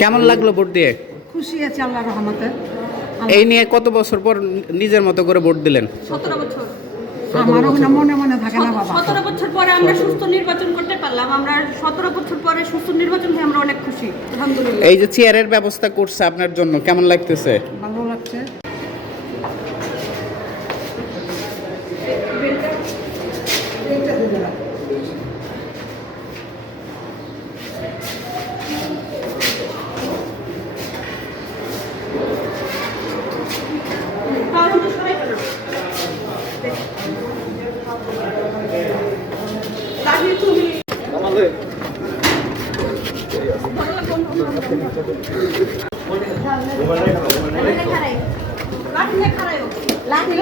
কেমন লাগলো ভোট দিয়ে? খুশি আছি আল্লাহর রহমতে। এই নিয়ে কত বছর পর নিজের মতো করে ভোট দিলেন? 17 বছর। আমারও মনে মনে থাকে না বাবা। 17 বছর পরে আমরা সুস্থ নির্বাচন করতে পারলাম। আমরা 17 বছর পরে সুস্থ নির্বাচন হয়ে আমরা অনেক খুশি, আলহামদুলিল্লাহ। এই যে চেয়ারের ব্যবস্থা করছে আপনার জন্য কেমন লাগতেছে? ভালো লাগছে। লাঠি